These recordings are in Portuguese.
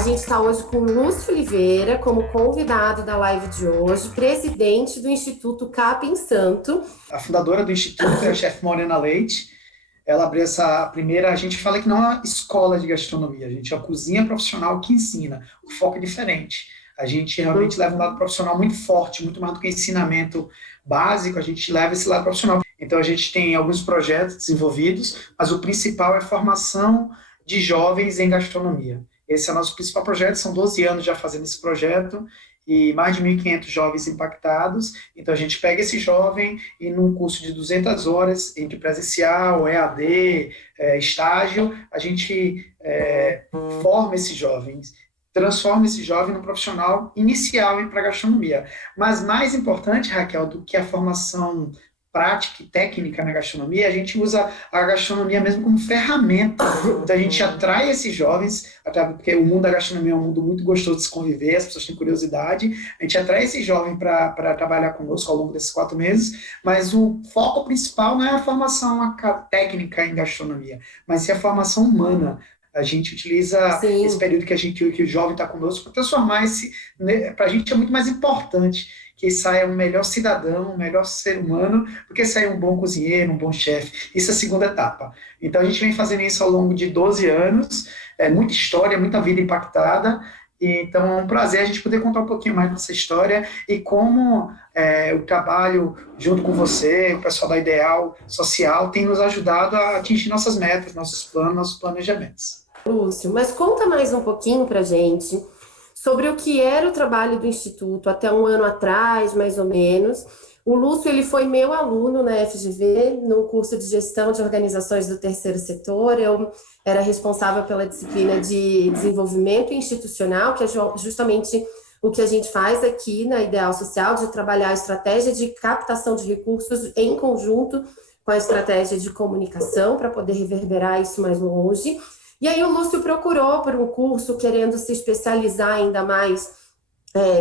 gente está hoje com o Lúcio Oliveira como convidado da live de hoje, presidente do Instituto Capim Santo. A fundadora do Instituto é a chefe Morena Leite. Ela abriu essa primeira, a gente fala que não é uma escola de gastronomia, a gente é uma cozinha profissional que ensina. O foco é diferente. A gente realmente leva um lado profissional muito forte, muito mais do que ensinamento básico, a gente leva esse lado profissional. Então a gente tem alguns projetos desenvolvidos, mas o principal é a formação de jovens em gastronomia. Esse é o nosso principal projeto, são 12 anos já fazendo esse projeto, e mais de 1.500 jovens impactados. Então, a gente pega esse jovem e, num curso de 200 horas, entre presencial, EAD, estágio, a gente forma esses jovens, transforma esse jovem num profissional inicial para a gastronomia. Mas mais importante, Raquel, do que a formação prática e técnica na gastronomia, a gente usa a gastronomia mesmo como ferramenta. Então a gente atrai esses jovens, porque o mundo da gastronomia é um mundo muito gostoso de se conviver, as pessoas têm curiosidade, a gente atrai esse jovem para trabalhar conosco ao longo desses 4 meses, mas o foco principal não é a formação técnica em gastronomia, mas sim a formação humana. A gente utiliza Sim. esse período que o jovem está conosco para transformar esse... Para a gente é muito mais importante que saia um melhor cidadão, um melhor ser humano, do que saia um bom cozinheiro, um bom chefe. Isso é a segunda etapa. Então, a gente vem fazendo isso ao longo de 12 anos, muita história, muita vida impactada, e, então é um prazer a gente poder contar um pouquinho mais dessa história e como o trabalho junto com você, o pessoal da Ideal Social, tem nos ajudado a atingir nossas metas, nossos planos, nossos planejamentos. Lúcio, mas conta mais um pouquinho para gente sobre o que era o trabalho do Instituto até um ano atrás, mais ou menos. O Lúcio, ele foi meu aluno na FGV, no curso de Gestão de Organizações do Terceiro Setor. Eu era responsável pela disciplina de Desenvolvimento Institucional, que é justamente o que a gente faz aqui na Ideal Social, de trabalhar a estratégia de captação de recursos em conjunto com a estratégia de comunicação, para poder reverberar isso mais longe. E aí o Lúcio procurou por um curso querendo se especializar ainda mais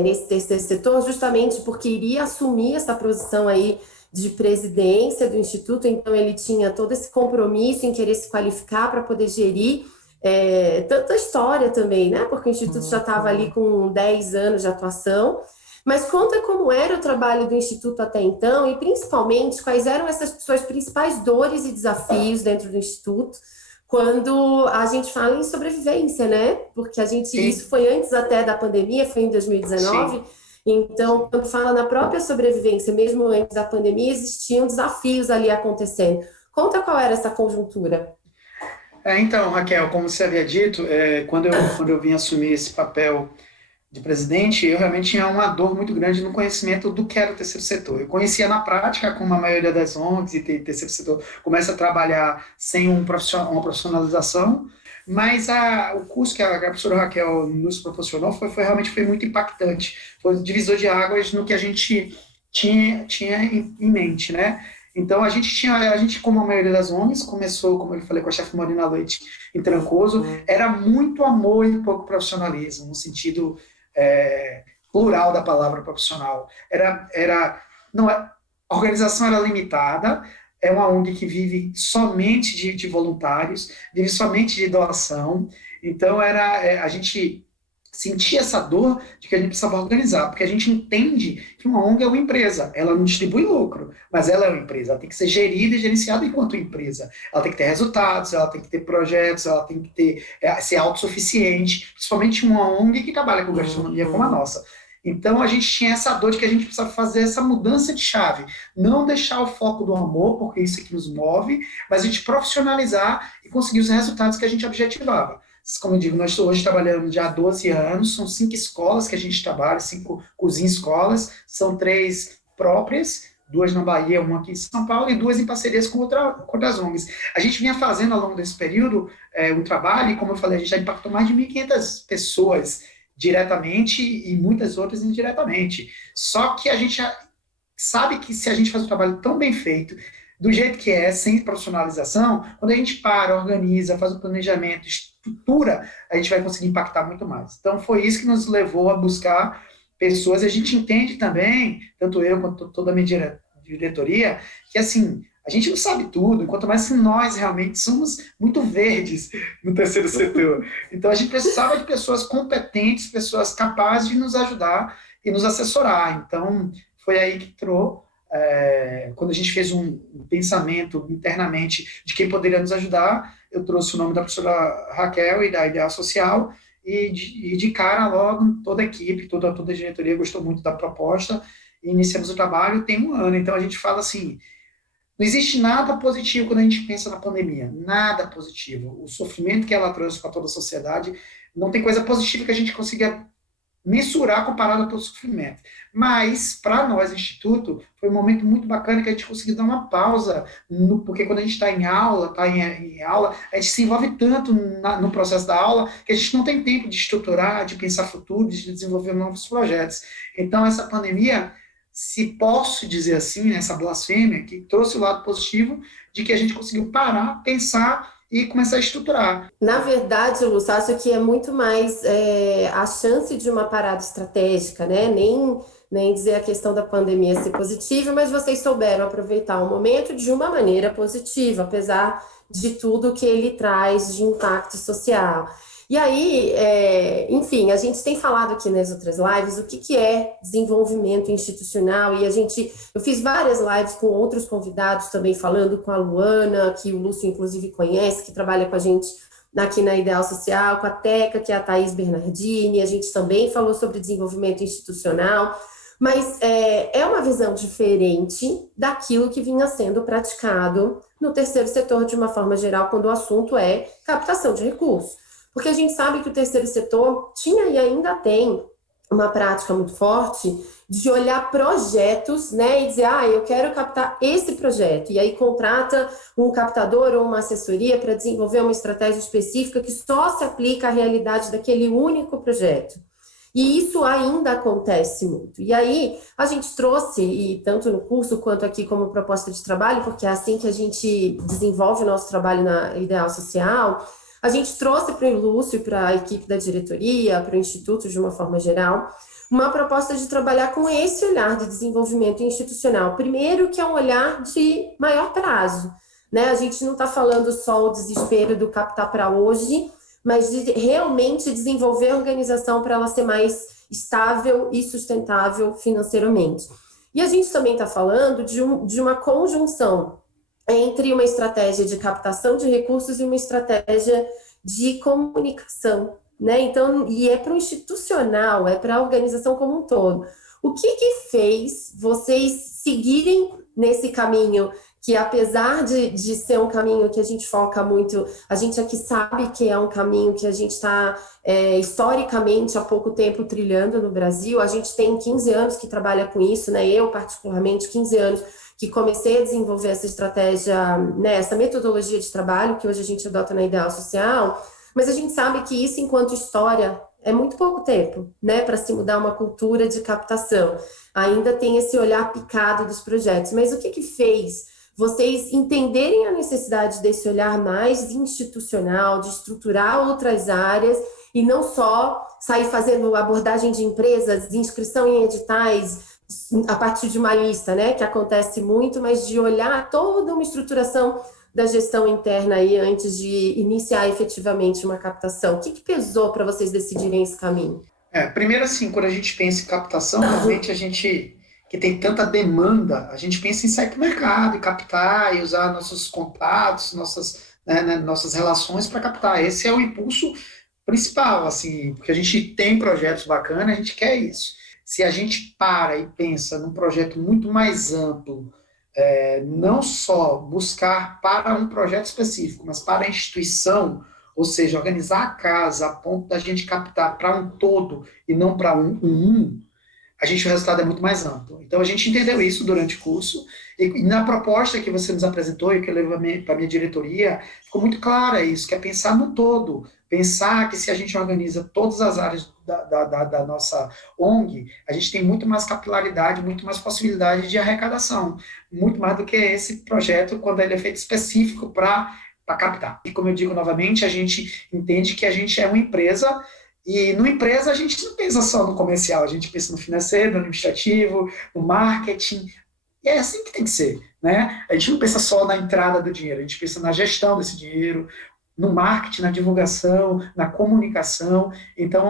nesse terceiro setor, justamente porque iria assumir essa posição aí de presidência do Instituto, então ele tinha todo esse compromisso em querer se qualificar para poder gerir tanta história também, né? Porque o Instituto já estava ali com 10 anos de atuação. Mas conta como era o trabalho do Instituto até então e, principalmente, quais eram essas suas principais dores e desafios dentro do Instituto, quando a gente fala em sobrevivência, né? Porque isso foi antes até da pandemia, foi em 2019. Sim. Então, quando fala na própria sobrevivência, mesmo antes da pandemia, existiam desafios ali acontecendo. Conta qual era essa conjuntura. Então, Raquel, como você havia dito, quando eu vim assumir esse papel de presidente, eu realmente tinha uma dor muito grande no conhecimento do que era o terceiro setor. Eu conhecia na prática, como a maioria das ONGs e terceiro setor começa a trabalhar sem uma profissionalização, mas o curso que a professora Raquel nos proporcionou realmente foi muito impactante. Foi um divisor de águas no que a gente tinha em mente, né? Então, a gente, como a maioria das ONGs, começou, como eu falei, com a chefe Morena Leite em Trancoso, era muito amor e pouco profissionalismo, no sentido plural da palavra profissional. A organização era limitada, é uma ONG que vive somente de voluntários, vive somente de doação, então a gente sentia essa dor de que a gente precisava organizar, porque a gente entende que uma ONG é uma empresa, ela não distribui lucro, mas ela é uma empresa, ela tem que ser gerida e gerenciada enquanto empresa, ela tem que ter resultados, ela tem que ter projetos, ela tem que ser autossuficiente, principalmente uma ONG que trabalha com gastronomia como a nossa. Então a gente tinha essa dor de que a gente precisa fazer essa mudança de chave, não deixar o foco do amor, porque isso é que nos move, mas a gente profissionalizar e conseguir os resultados que a gente objetivava. Como eu digo, nós hoje trabalhamos já há 12 anos, são 5 escolas que a gente trabalha, 5 cozinha-escolas, são 3 próprias, 2 na Bahia, uma aqui em São Paulo, e 2 em parcerias com outras ONGs. A gente vinha fazendo ao longo desse período um trabalho, e como eu falei, a gente já impactou mais de 1.500 pessoas diretamente e muitas outras indiretamente. Só que a gente sabe que se a gente faz um trabalho tão bem feito, do jeito que sem profissionalização, quando a gente organiza, faz o planejamento, estrutura, a gente vai conseguir impactar muito mais. Então, foi isso que nos levou a buscar pessoas. A gente entende também, tanto eu quanto toda a minha diretoria, que, assim, A gente não sabe tudo, enquanto mais que nós realmente somos muito verdes no terceiro setor. Então, a gente precisava de pessoas competentes, pessoas capazes de nos ajudar e nos assessorar. Então, foi aí que entrou, quando a gente fez um pensamento internamente de quem poderia nos ajudar, eu trouxe o nome da professora Raquel e da Ideal Social, e de cara logo toda a equipe, toda a diretoria gostou muito da proposta, e iniciamos o trabalho tem um ano. Então, a gente fala assim, não existe nada positivo quando a gente pensa na pandemia, nada positivo. O sofrimento que ela trouxe para toda a sociedade, não tem coisa positiva que a gente consiga mensurar comparado ao sofrimento. Mas, para nós, Instituto, foi um momento muito bacana que a gente conseguiu dar uma pausa, porque quando a gente está em aula, a gente se envolve tanto no processo da aula que a gente não tem tempo de estruturar, de pensar futuro, de desenvolver novos projetos. Então, essa pandemia, se posso dizer assim, essa blasfêmia, que trouxe o lado positivo de que a gente conseguiu parar, pensar e começar a estruturar. Na verdade, Lúcio, acho que é muito mais a chance de uma parada estratégica, né? Nem dizer a questão da pandemia ser positiva, mas vocês souberam aproveitar o momento de uma maneira positiva, apesar de tudo que ele traz de impacto social. E aí, enfim, a gente tem falado aqui nas outras lives o que é desenvolvimento institucional, e eu fiz várias lives com outros convidados também, falando com a Luana, que o Lúcio inclusive conhece, que trabalha com a gente aqui na Ideal Social, com a Teca, que é a Thaís Bernardini, a gente também falou sobre desenvolvimento institucional, mas é uma visão diferente daquilo que vinha sendo praticado no terceiro setor de uma forma geral, quando o assunto é captação de recursos. Porque a gente sabe que o terceiro setor tinha e ainda tem uma prática muito forte de olhar projetos, né, e dizer, eu quero captar esse projeto, e aí contrata um captador ou uma assessoria para desenvolver uma estratégia específica que só se aplica à realidade daquele único projeto. E isso ainda acontece muito. E aí, a gente trouxe, e tanto no curso quanto aqui como proposta de trabalho, porque é assim que a gente desenvolve o nosso trabalho na Ideal Social, a gente trouxe para o Lúcio e para a equipe da diretoria, para o Instituto de uma forma geral, uma proposta de trabalhar com esse olhar de desenvolvimento institucional. Primeiro, que é um olhar de maior prazo, né? A gente não está falando só o desespero do captar para hoje, mas de realmente desenvolver a organização para ela ser mais estável e sustentável financeiramente. E a gente também está falando de uma conjunção entre uma estratégia de captação de recursos e uma estratégia de comunicação, né? Então, e é para o institucional, é para a organização como um todo. O que fez vocês seguirem nesse caminho que, apesar de ser um caminho que a gente foca muito, a gente aqui sabe que é um caminho que a gente está historicamente há pouco tempo trilhando no Brasil, a gente tem 15 anos que trabalha com isso, né? Eu particularmente 15 anos que comecei a desenvolver essa estratégia, né, essa metodologia de trabalho que hoje a gente adota na Ideal Social, mas a gente sabe que isso, enquanto história, é muito pouco tempo, né, para se mudar uma cultura de captação. Ainda tem esse olhar picado dos projetos, mas o que fez vocês entenderem a necessidade desse olhar mais institucional, de estruturar outras áreas e não só sair fazendo abordagem de empresas, de inscrição em editais, a partir de uma lista, né, que acontece muito, mas de olhar toda uma estruturação da gestão interna aí antes de iniciar efetivamente uma captação? O que pesou para vocês decidirem esse caminho? Primeiro, assim, quando a gente pensa em captação, realmente a gente, que tem tanta demanda, a gente pensa em sair para o mercado e captar e usar nossos contatos, nossas relações para captar. Esse é o impulso principal, assim, porque a gente tem projetos bacanas, a gente quer isso. Se a gente para e pensa num projeto muito mais amplo, não só buscar para um projeto específico, mas para a instituição, ou seja, organizar a casa a ponto da gente captar para um todo e não para o resultado é muito mais amplo. Então, a gente entendeu isso durante o curso, e na proposta que você nos apresentou e que eu levei para a minha diretoria, ficou muito clara isso, que é pensar no todo, pensar que se a gente organiza todas as áreas da nossa ONG, a gente tem muito mais capilaridade, muito mais possibilidade de arrecadação, muito mais do que esse projeto quando ele é feito específico para captar. E como eu digo novamente, a gente entende que a gente é uma empresa, e numa empresa a gente não pensa só no comercial, a gente pensa no financeiro, no administrativo, no marketing, e é assim que tem que ser. né? A gente não pensa só na entrada do dinheiro, a gente pensa na gestão desse dinheiro, no marketing, na divulgação, na comunicação. Então,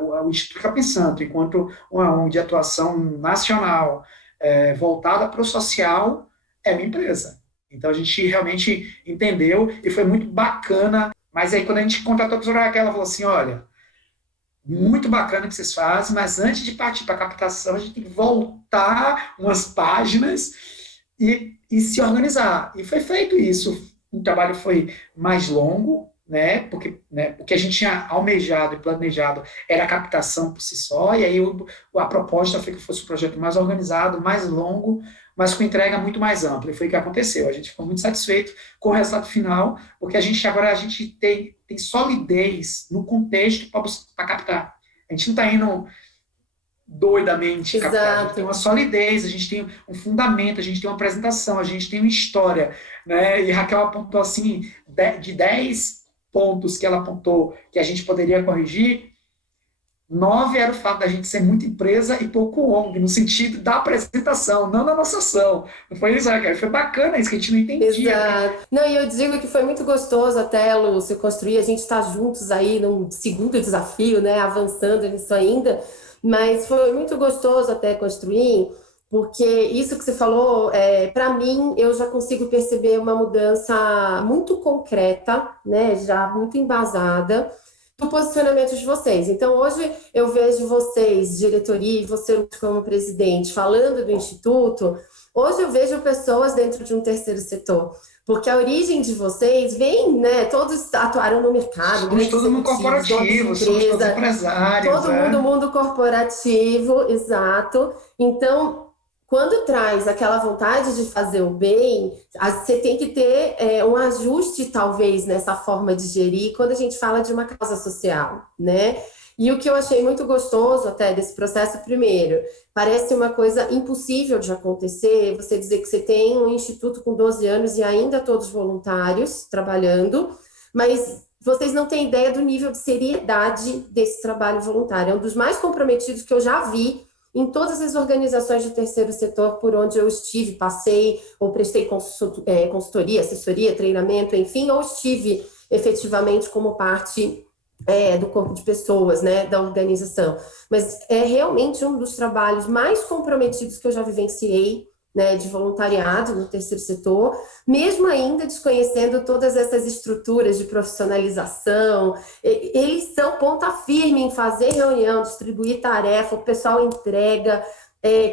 o Instituto está pensando, enquanto uma ONG de atuação nacional voltada para o social, é uma empresa. Então, a gente realmente entendeu e foi muito bacana. Mas aí, quando a gente contratou a professora Raquel, ela falou assim, olha, muito bacana o que vocês fazem, mas antes de partir para a captação, a gente tem que voltar umas páginas e se organizar. E foi feito isso. O trabalho foi mais longo, né, porque a gente tinha almejado e planejado era a captação por si só, e aí a proposta foi que fosse um projeto mais organizado, mais longo, mas com entrega muito mais ampla, e foi o que aconteceu. A gente ficou muito satisfeito com o resultado final, porque agora a gente tem solidez no contexto para captar. A gente não está indo doidamente captar, a gente tem uma solidez, a gente tem um fundamento, a gente tem uma apresentação, a gente tem uma história, né? E Raquel apontou assim, de 10 pontos que ela apontou que a gente poderia corrigir, 9 era o fato da gente ser muita empresa e pouco ONG, no sentido da apresentação, não da nossa ação. Não foi isso, Raquel? Foi bacana isso, que a gente não entendia. Exato. Não, e eu digo que foi muito gostoso até, Lúcio, construir, a gente está juntos aí num segundo desafio, né, avançando nisso ainda, mas foi muito gostoso até construir, porque isso que você falou, para mim, eu já consigo perceber uma mudança muito concreta, né, já muito embasada, do posicionamento de vocês. Então, hoje eu vejo vocês, diretoria, e você como presidente, falando do Instituto. Hoje eu vejo pessoas dentro de um terceiro setor, porque a origem de vocês vem, né? Todos atuaram no mercado, somos todo mundo corporativo, somos todos empresários. Todo mundo corporativo, exato. Então, quando traz aquela vontade de fazer o bem, você tem que ter um ajuste, talvez, nessa forma de gerir, quando a gente fala de uma causa social, né? E o que eu achei muito gostoso até desse processo, primeiro, parece uma coisa impossível de acontecer, você dizer que você tem um instituto com 12 anos e ainda todos voluntários trabalhando, mas vocês não têm ideia do nível de seriedade desse trabalho voluntário. É um dos mais comprometidos que eu já vi em todas as organizações do terceiro setor por onde eu estive, passei ou prestei consultoria, assessoria, treinamento, enfim, ou estive efetivamente como parte do corpo de pessoas, né, da organização. Mas é realmente um dos trabalhos mais comprometidos que eu já vivenciei, né, de voluntariado no terceiro setor, mesmo ainda desconhecendo todas essas estruturas de profissionalização. Eles são ponta firme em fazer reunião, distribuir tarefa, o pessoal entrega,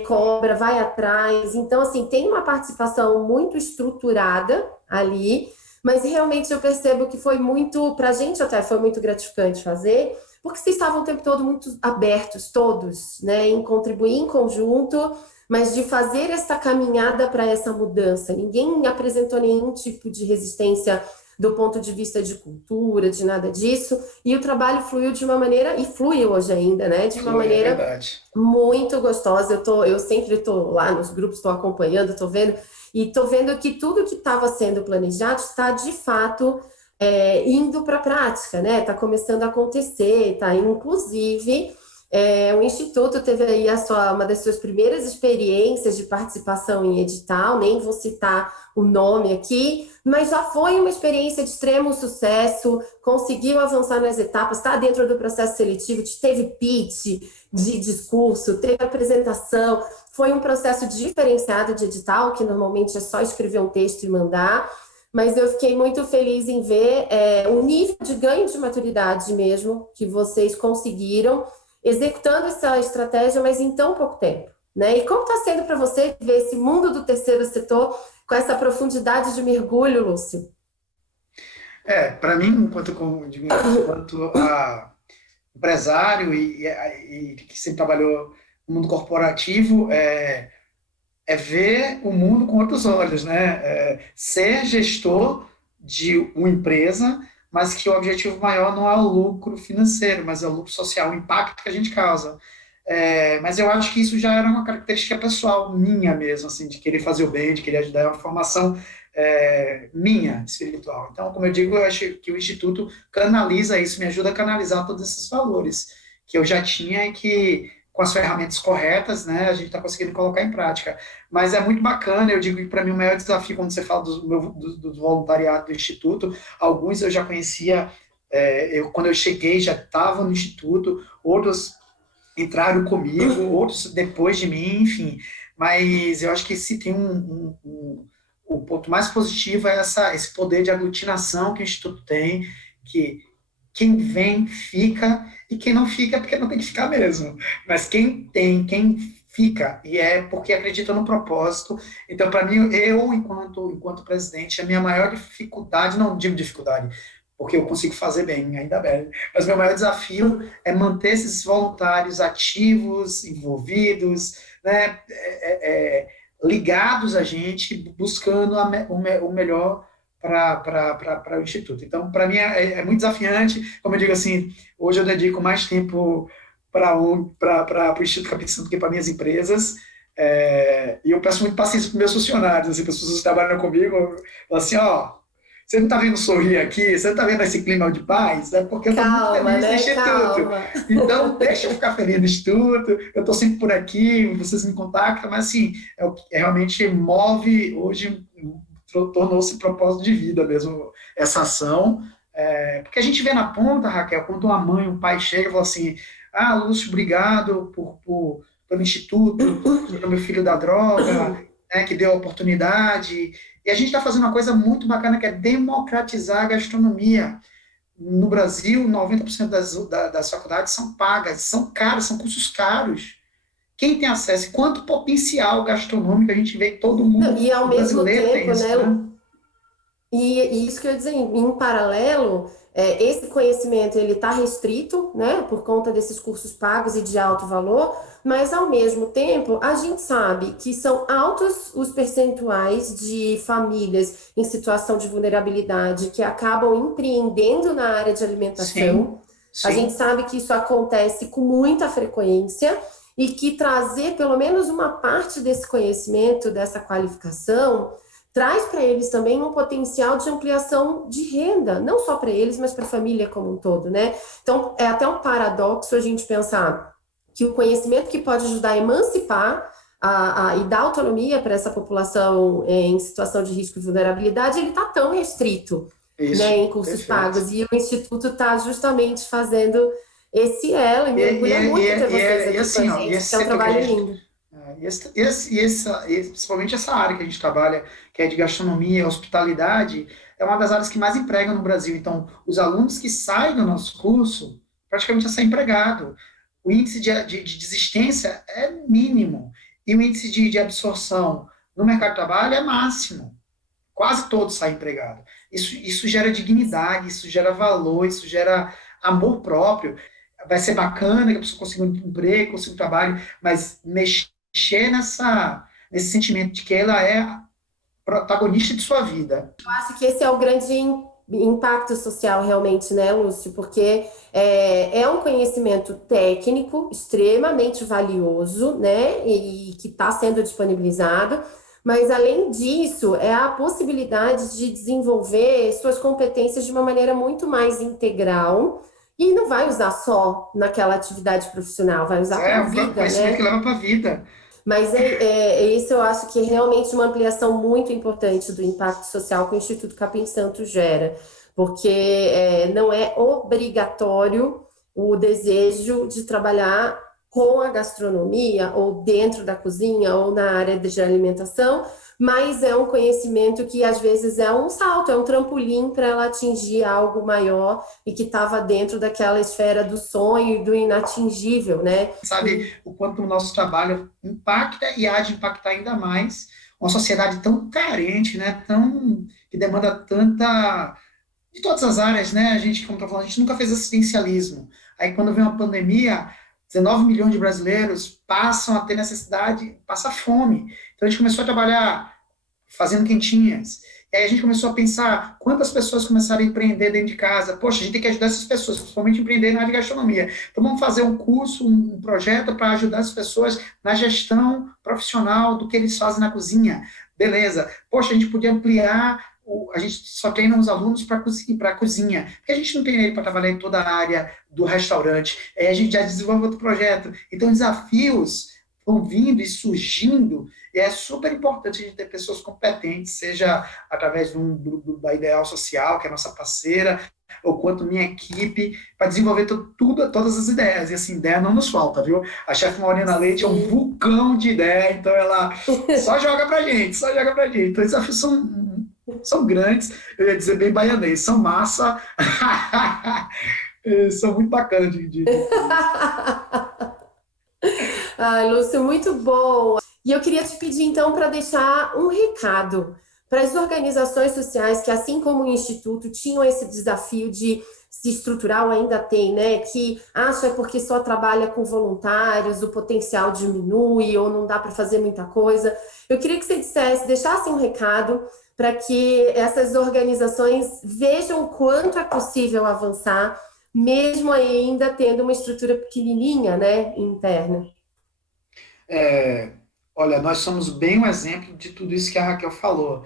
cobra, vai atrás. Então, assim, tem uma participação muito estruturada ali, mas realmente eu percebo que foi muito, para a gente até foi muito gratificante fazer, porque vocês estavam o tempo todo muito abertos, todos, né, em contribuir em conjunto, mas de fazer essa caminhada para essa mudança. Ninguém apresentou nenhum tipo de resistência do ponto de vista de cultura, de nada disso, e o trabalho fluiu de uma maneira, e flui hoje ainda, né, de uma maneira muito gostosa. Eu sempre estou lá nos grupos, estou acompanhando, estou vendo, e estou vendo que tudo que estava sendo planejado está, de fato, indo para a prática, né? Está começando a acontecer, está, inclusive, o Instituto teve aí uma das suas primeiras experiências de participação em edital, nem vou citar o nome aqui, mas já foi uma experiência de extremo sucesso, conseguiu avançar nas etapas, está dentro do processo seletivo, teve pitch de discurso, teve apresentação, foi um processo diferenciado de edital, que normalmente é só escrever um texto e mandar, mas eu fiquei muito feliz em ver o nível de ganho de maturidade mesmo que vocês conseguiram executando essa estratégia, mas em tão pouco tempo, né? E como está sendo para você ver esse mundo do terceiro setor com essa profundidade de mergulho, Lúcio? Para mim, enquanto empresário e que sempre trabalhou no mundo corporativo, é ver o mundo com outros olhos, né? Ser gestor de uma empresa, mas que o objetivo maior não é o lucro financeiro, mas é o lucro social, o impacto que a gente causa. Mas eu acho que isso já era uma característica pessoal minha mesmo, assim, de querer fazer o bem, de querer ajudar, é uma formação minha, espiritual. Então, como eu digo, eu acho que o Instituto canaliza isso, me ajuda a canalizar todos esses valores que eu já tinha e que, com as ferramentas corretas, né, a gente está conseguindo colocar em prática. Mas é muito bacana, eu digo que para mim o maior desafio, quando você fala do voluntariado do Instituto, alguns eu já conhecia, quando eu cheguei já estava no Instituto, outros entraram comigo, outros depois de mim, enfim. Mas eu acho que se tem o ponto mais positivo é esse poder de aglutinação que o Instituto tem, que quem vem, fica, e quem não fica é porque não tem que ficar mesmo. Mas quem fica, e é porque acredita no propósito. Então, para mim, eu, enquanto presidente, a minha maior dificuldade, não digo dificuldade, porque eu consigo fazer bem, ainda bem, mas meu maior desafio é manter esses voluntários ativos, envolvidos, né, ligados a gente, buscando o melhor para o Instituto. Então, para mim, é muito desafiante. Como eu digo assim, hoje eu dedico mais tempo para o Instituto Capim Santo do que para minhas empresas. E eu peço muito paciência para meus funcionários, assim, para as pessoas que trabalham comigo, eu falo assim, ó, você não está vendo sorrir aqui? Você não está vendo esse clima de paz? É porque eu estou muito feliz no Instituto. Calma. Então, deixa eu ficar feliz no Instituto. Eu estou sempre por aqui, vocês me contactam, mas assim, é o que realmente move hoje, tornou-se propósito de vida mesmo, essa ação. Porque a gente vê na ponta, Raquel, quando uma mãe, um pai chega e fala assim, Lúcio, obrigado pelo Instituto, pelo meu filho da droga, né, que deu a oportunidade. E a gente está fazendo uma coisa muito bacana, que é democratizar a gastronomia. No Brasil, 90% das faculdades são pagas, são caras, são cursos caros. Quem tem acesso? Quanto potencial gastronômico a gente vê que todo mundo, E ao mesmo brasileiro tempo, tem isso, né? né? E isso que eu ia dizer, em paralelo, esse conhecimento ele está restrito, né, por conta desses cursos pagos e de alto valor, mas ao mesmo tempo a gente sabe que são altos os percentuais de famílias em situação de vulnerabilidade que acabam empreendendo na área de alimentação. A gente Sim. sabe que isso acontece com muita frequência e que trazer pelo menos uma parte desse conhecimento, dessa qualificação traz para eles também um potencial de ampliação de renda, não só para eles, mas para a família como um todo, né? Então, é até um paradoxo a gente pensar que o conhecimento que pode ajudar a emancipar e dar autonomia para essa população em situação de risco e vulnerabilidade, ele está tão restrito, né, Isso, em cursos perfeito. pagos, e o Instituto está justamente fazendo esse elo, e me orgulha muito ter vocês aqui assim, com a ó, gente, esse porque é um setor que a trabalho gente, lindo. principalmente essa área que a gente trabalha, que é de gastronomia, hospitalidade, é uma das áreas que mais emprega no Brasil. Então, os alunos que saem do nosso curso, praticamente já saem empregado. O índice de desistência é mínimo, e o índice de absorção no mercado de trabalho é máximo. Quase todos saem empregados. Isso gera dignidade, isso gera valor, isso gera amor próprio. Vai ser bacana que a pessoa consiga um emprego, consiga um trabalho, mas mexer nesse sentimento de que ela é a protagonista de sua vida. Acho que esse é o grande impacto social realmente, né, Lúcio? Porque é um conhecimento técnico extremamente valioso, né, e que está sendo disponibilizado, mas além disso, é a possibilidade de desenvolver suas competências de uma maneira muito mais integral e não vai usar só naquela atividade profissional, vai usar para É a um vida, conhecimento que né? leva para a vida. Mas isso eu acho que é realmente uma ampliação muito importante do impacto social que o Instituto Capim Santo gera, porque não é obrigatório o desejo de trabalhar com a gastronomia, ou dentro da cozinha, ou na área de alimentação, mas é um conhecimento que às vezes é um salto, é um trampolim para ela atingir algo maior e que estava dentro daquela esfera do sonho e do inatingível, né? Sabe o quanto o nosso trabalho impacta e há de impactar ainda mais uma sociedade tão carente, né, que demanda tanta, de todas as áreas, né, a gente, como está falando, a gente nunca fez assistencialismo. Aí quando vem uma pandemia, 19 milhões de brasileiros passam a ter necessidade, passa fome. Então a gente começou a trabalhar fazendo quentinhas. E aí a gente começou a pensar quantas pessoas começaram a empreender dentro de casa. Poxa, a gente tem que ajudar essas pessoas, principalmente empreender na área de gastronomia. Então vamos fazer um curso, um projeto para ajudar as pessoas na gestão profissional do que eles fazem na cozinha. Beleza. Poxa, a gente podia ampliar a gente só treina os alunos para a cozinha, porque a gente não tem ele para trabalhar em toda a área do restaurante. A gente já desenvolve outro projeto. Então, desafios vão vindo e surgindo, e é super importante a gente ter pessoas competentes, seja através da Ideal Social, que é a nossa parceira, ou quanto minha equipe, para desenvolver todas as ideias. E assim, ideia não nos falta, viu? A chefe Maurina Leite é um vulcão de ideia, então ela só joga pra gente, só joga pra gente. Então, os desafios são grandes, eu ia dizer bem baianês, são massa, são muito bacanas de Ai, Lúcio, muito bom. E eu queria te pedir, então, para deixar um recado para as organizações sociais que, assim como o Instituto, tinham esse desafio de se estruturar, ou ainda tem, né? Que acha porque só trabalha com voluntários, o potencial diminui, ou não dá para fazer muita coisa. Eu queria que você deixasse um recado para que essas organizações vejam o quanto é possível avançar, mesmo ainda tendo uma estrutura pequenininha, né, interna. É, olha, nós somos bem um exemplo de tudo isso que a Raquel falou.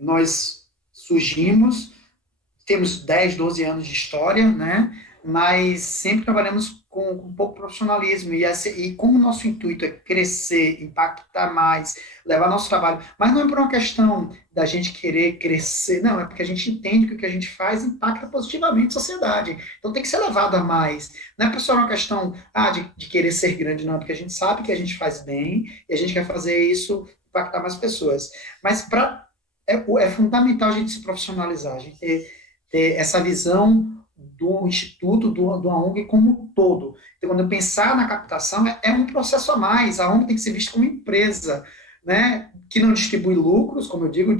Nós surgimos, temos 10, 12 anos de história, né? Mas sempre trabalhamos com pouco profissionalismo. E como o nosso intuito é crescer, impactar mais, levar nosso trabalho, mas não é por uma questão da gente querer crescer, não, é porque a gente entende que o que a gente faz impacta positivamente a sociedade. Então tem que ser levado a mais. Não é só uma questão de querer ser grande, não, porque a gente sabe que a gente faz bem e a gente quer fazer isso impactar mais pessoas. Mas é fundamental a gente se profissionalizar, a gente ter essa visão do Instituto, do ONG como um todo. Então, quando eu pensar na captação, é um processo a mais. A ONG tem que ser vista como empresa, né? Que não distribui lucros, como eu digo,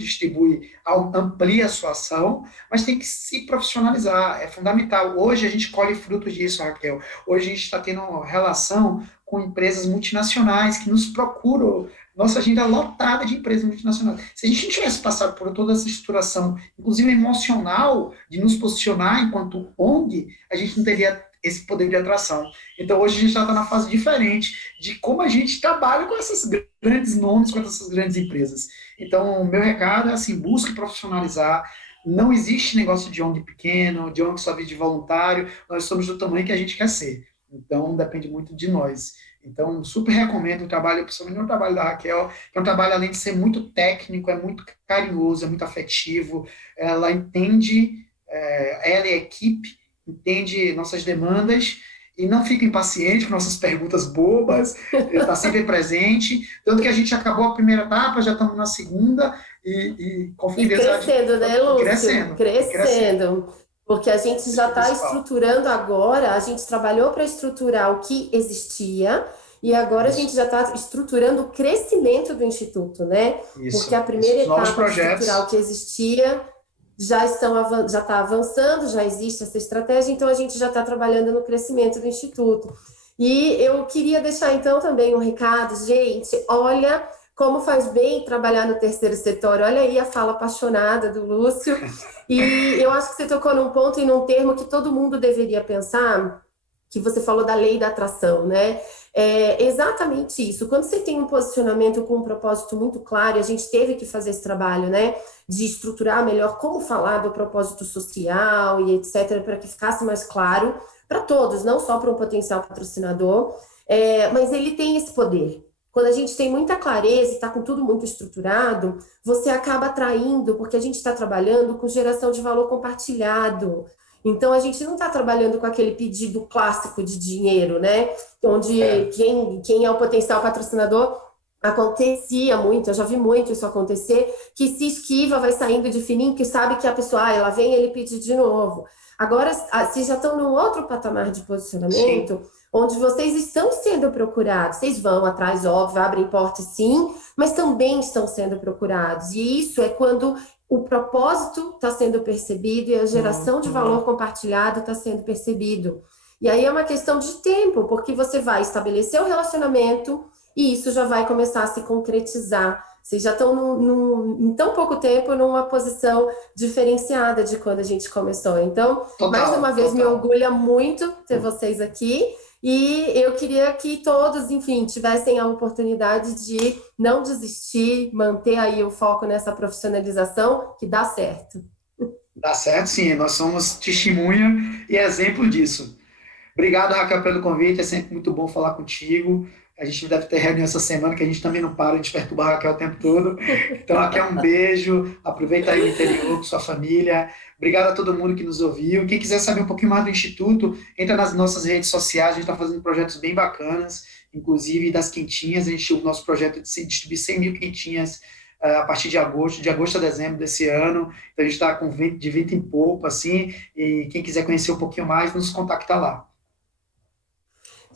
amplia a sua ação, mas tem que se profissionalizar, é fundamental. Hoje a gente colhe frutos disso, Raquel. Hoje a gente está tendo relação com empresas multinacionais que nos procuram. Nossa agenda é lotada de empresas multinacionais. Se a gente não tivesse passado por toda essa estruturação, inclusive emocional, de nos posicionar enquanto ONG, a gente não teria esse poder de atração. Então, hoje a gente já está na fase diferente de como a gente trabalha com esses grandes nomes, com essas grandes empresas. Então, o meu recado é assim, busque profissionalizar. Não existe negócio de ONG pequeno, de ONG que só vive de voluntário. Nós somos do tamanho que a gente quer ser. Então, depende muito de nós. Então, super recomendo o trabalho, principalmente o trabalho da Raquel, que é um trabalho, além de ser muito técnico, é muito carinhoso, é muito afetivo. Ela entende, ela e a equipe, entende nossas demandas e não fica impaciente com nossas perguntas bobas, está sempre presente. Tanto que a gente acabou a primeira etapa, já estamos na segunda, e com certeza... Crescendo, né, Lúcio? Crescendo. Crescendo. Porque a gente já está Principal. estruturando agora, a gente trabalhou para estruturar o que existia, e agora a gente já está estruturando o crescimento do Instituto, né? Isso. Porque a primeira Novos etapa de projetos. estruturar o que existia já está avançando, já existe essa estratégia, então a gente já está trabalhando no crescimento do Instituto. E eu queria deixar então também um recado, gente, olha como faz bem trabalhar no terceiro setor, olha aí a fala apaixonada do Lúcio, e eu acho que você tocou num ponto e num termo que todo mundo deveria pensar, que você falou da lei da atração, né? É exatamente isso. Quando você tem um posicionamento com um propósito muito claro, e a gente teve que fazer esse trabalho, né? De estruturar melhor como falar do propósito social e etc., para que ficasse mais claro para todos, não só para um potencial patrocinador, mas ele tem esse poder. Quando a gente tem muita clareza e está com tudo muito estruturado, você acaba atraindo, porque a gente está trabalhando com geração de valor compartilhado. Então, a gente não está trabalhando com aquele pedido clássico de dinheiro, né? Onde quem é o potencial patrocinador acontecia muito, eu já vi muito isso acontecer, que se esquiva, vai saindo de fininho, que sabe que a pessoa, ela vem ele pedir de novo. Agora, vocês já estão num outro patamar de posicionamento, sim, onde vocês estão sendo procurados. Vocês vão atrás, óbvio, abrem porta sim, mas também estão sendo procurados. E isso é quando o propósito está sendo percebido e a geração de valor compartilhado está sendo percebido. E aí é uma questão de tempo, porque você vai estabelecer o relacionamento e isso já vai começar a se concretizar. Vocês já estão em tão pouco tempo numa posição diferenciada de quando a gente começou. Então, mais uma vez, me orgulha muito ter vocês aqui. E eu queria que todos, enfim, tivessem a oportunidade de não desistir, manter aí o foco nessa profissionalização, que dá certo. Dá certo, sim. Nós somos testemunha e exemplo disso. Obrigado, Raquel, pelo convite. É sempre muito bom falar contigo. A gente deve ter reunião essa semana, que a gente também não para de perturbar a Raquel o tempo todo. Então, aqui é um beijo. Aproveita aí o interior com sua família. Obrigado a todo mundo que nos ouviu. Quem quiser saber um pouquinho mais do Instituto, entra nas nossas redes sociais. A gente está fazendo projetos bem bacanas, inclusive das quentinhas. O nosso projeto é de distribuir 100 mil quentinhas a partir de agosto a dezembro desse ano. Então, a gente está com de vento em polpa, assim. E quem quiser conhecer um pouquinho mais, nos contacta lá.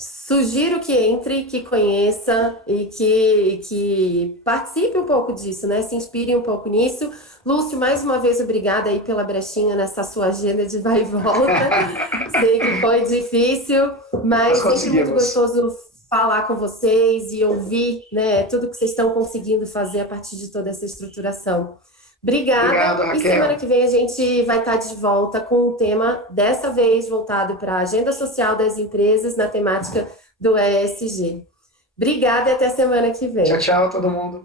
Sugiro que entre, que conheça e que participe um pouco disso, né? Se inspire um pouco nisso. Lúcio, mais uma vez, obrigada aí pela brechinha nessa sua agenda de vai e volta. Sei que foi difícil, mas sempre muito gostoso falar com vocês e ouvir, né, tudo que vocês estão conseguindo fazer a partir de toda essa estruturação. Obrigada. Obrigado, Raquel. E semana que vem a gente vai estar de volta com um tema, dessa vez voltado para a agenda social das empresas na temática do ESG. Obrigada e até semana que vem. Tchau, tchau, todo mundo.